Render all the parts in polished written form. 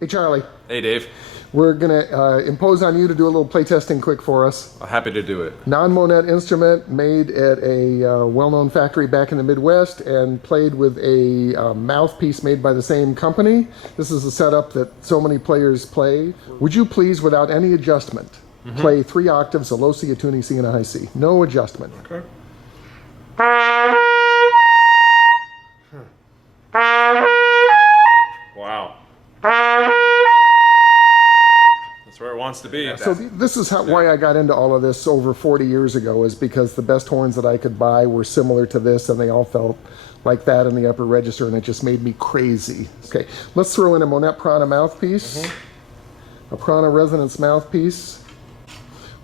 Hey, Charlie. Hey, Dave. We're going to impose on you to do a little playtesting quick for us. Happy to do it. Non-Monette instrument made at a well-known factory back in the Midwest and played with a mouthpiece made by the same company. This is a setup that so many players play. Would you please, without any adjustment, play 3 octaves, a low C, a tuning C, and a high C? No adjustment. Okay. Wow. That's where it wants to be. So this is why I got into all of this over 40 years ago, is because the best horns that I could buy were similar to this, and they all felt like that in the upper register, and it just made me crazy. Okay, let's throw in a Monette Prana mouthpiece, a Prana resonance mouthpiece.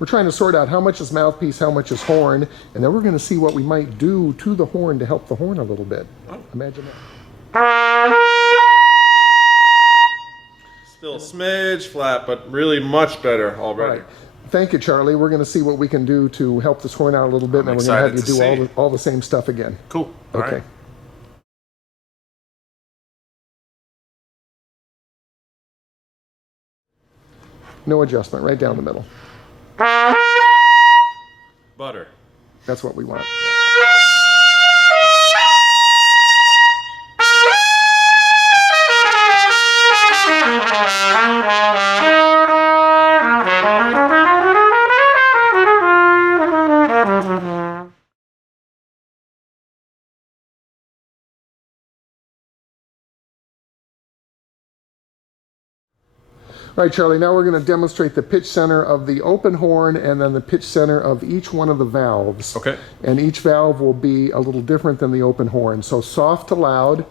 We're trying to sort out how much is mouthpiece, how much is horn, and then we're going to see what we might do to the horn to help the horn a little bit. Imagine that. Still a smidge flat, but really much better already. Right. Thank you, Charlie. We're going to see what we can do to help this horn out a little bit, and then we're going to have you do all the same stuff again. Cool. Okay. All right. No adjustment, right down the middle. Butter. That's what we want. All right, Charlie, now we're going to demonstrate the pitch center of the open horn and then the pitch center of each one of the valves. Okay. And each valve will be a little different than the open horn. So soft to loud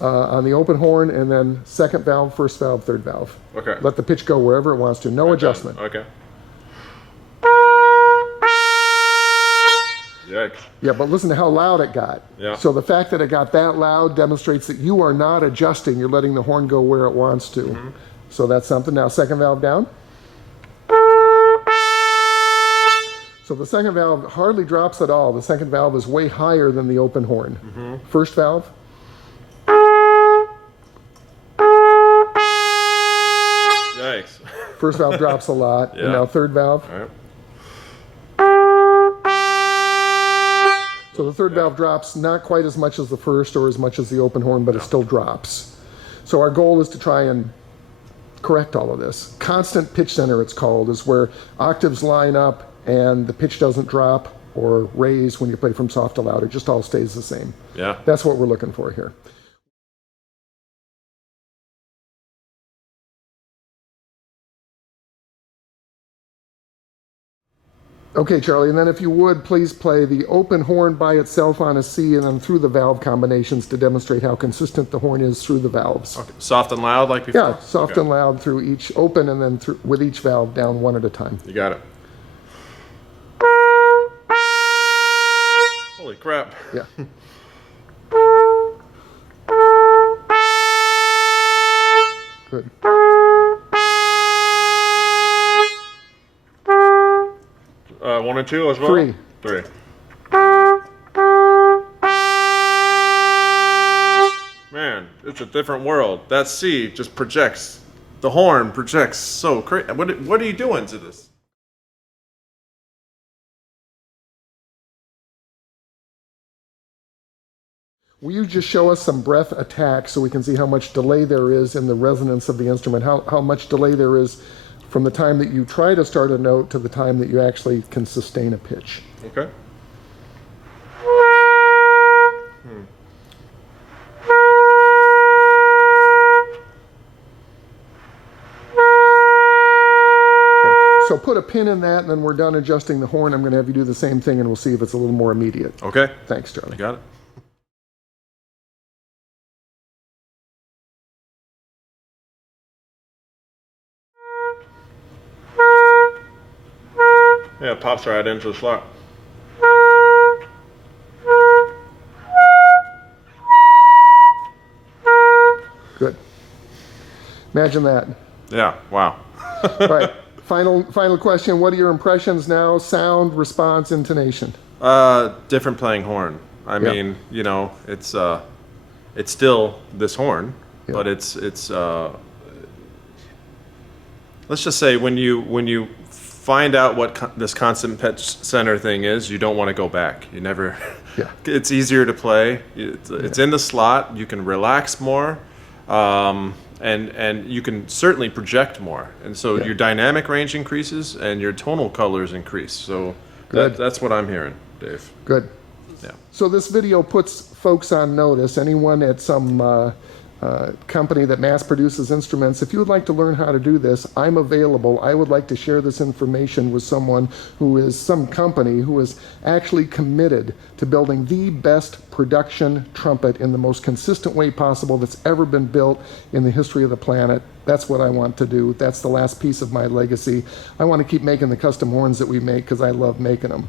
on the open horn, and then second valve, first valve, third valve. Okay. Let the pitch go wherever it wants to. No adjustment. Okay. Yikes. Yeah, but listen to how loud it got. Yeah. So the fact that it got that loud demonstrates that you are not adjusting. You're letting the horn go where it wants to. So that's something. Now second valve down. So the second valve hardly drops at all. The second valve is way higher than the open horn. First valve. Yikes. First valve drops a lot. Yeah. And now third valve. All right. So the third valve drops not quite as much as the first or as much as the open horn, but it still drops. So our goal is to try and correct all of this. Constant pitch center, it's called, is where octaves line up and the pitch doesn't drop or raise when you play from soft to loud. It just all stays the same. Yeah. That's what we're looking for here. Okay, Charlie, and then if you would, please play the open horn by itself on a C and then through the valve combinations to demonstrate how consistent the horn is through the valves. Okay. Soft and loud like before? Yeah, soft and loud through each open, and then with each valve down one at a time. You got it. Holy crap. Yeah. Good. 1 and 2 as well? 3. 3. Man, it's a different world. That C just projects. The horn projects so crazy. What are you doing to this? Will you just show us some breath attack so we can see how much delay there is in the resonance of the instrument, how much delay there is from the time that you try to start a note to the time that you actually can sustain a pitch. Okay. So put a pin in that, and then we're done adjusting the horn. I'm going to have you do the same thing, and we'll see if it's a little more immediate. Okay. Thanks, Charlie. I got it. Yeah, it pops right into the slot. Good. Imagine that. Yeah, wow. All right, final question. What are your impressions now? Sound, response, intonation? Different playing horn. I mean, you know, it's still this horn, but it's let's just say when you find out what this constant pitch center thing is, you don't want to go back. You never. Yeah. It's easier to play. It's in the slot. You can relax more, and you can certainly project more. And so your dynamic range increases and your tonal colors increase. So that's what I'm hearing, Dave. Good. Yeah. So this video puts folks on notice. Anyone at some company that mass produces instruments, if you would like to learn how to do this, I'm available. I would like to share this information with someone who is some company who is actually committed to building the best production trumpet in the most consistent way possible that's ever been built in the history of the planet. That's what I want to do. That's the last piece of my legacy. I want to keep making the custom horns that we make because I love making them.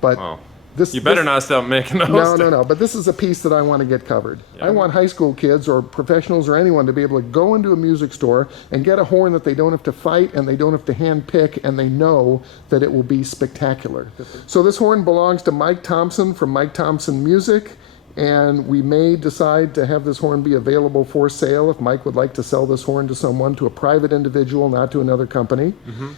But you better not stop making those. No. But this is a piece that I want to get covered. Yeah. I want high school kids or professionals or anyone to be able to go into a music store and get a horn that they don't have to fight and they don't have to hand pick, and they know that it will be spectacular. So this horn belongs to Mike Thompson from Mike Thompson Music, and we may decide to have this horn be available for sale if Mike would like to sell this horn to someone, to a private individual, not to another company. Mm-hmm.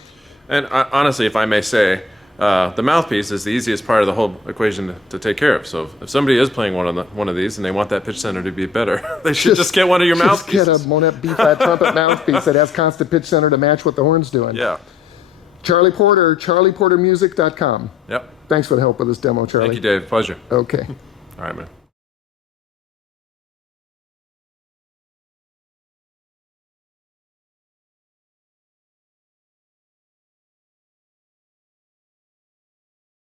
And honestly, if I may say, the mouthpiece is the easiest part of the whole equation to take care of. So if somebody is playing one of these and they want that pitch center to be better, they should just get one of your mouthpieces. Just get a Monette B-flat trumpet mouthpiece that has constant pitch center to match what the horn's doing. Yeah. Charlie Porter, charlieportermusic.com. Yep. Thanks for the help with this demo, Charlie. Thank you, Dave. Pleasure. Okay. All right, man.